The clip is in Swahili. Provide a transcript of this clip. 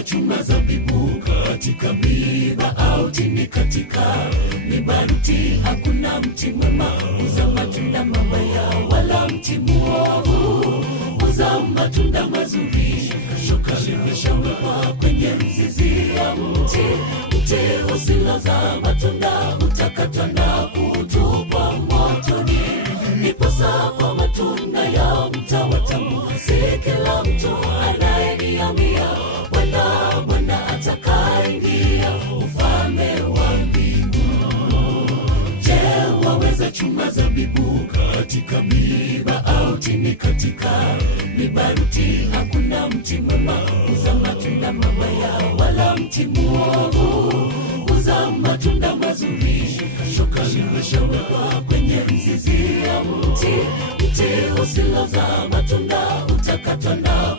waweza chuma zabibu katika miiba au tini katika mibaruti. Hakuna mti mwema uzaa matunda mabaya, wala mti mwovu uzaa matunda mazuri. Shoka limeshawekwa kwenye mzizi ya mti, mti usilozaa matunda utakatwa na kutupwa motoni. Ndiposa kwa matunda yao mtawatambua. Si kila mtu anayeniambia Bwana, Bwana atakaingia ufalme wa mbinguni. Je, waweza chuma zabibu katika miiba au tini katika mibaruti? Hakuna mti mwema uzaa matunda mabaya, wala mti mwovu uzaa matunda mazuri. Shoka limeshawekwa kwenye mzizi ya mti, mti usilozaa matunda utakatwa na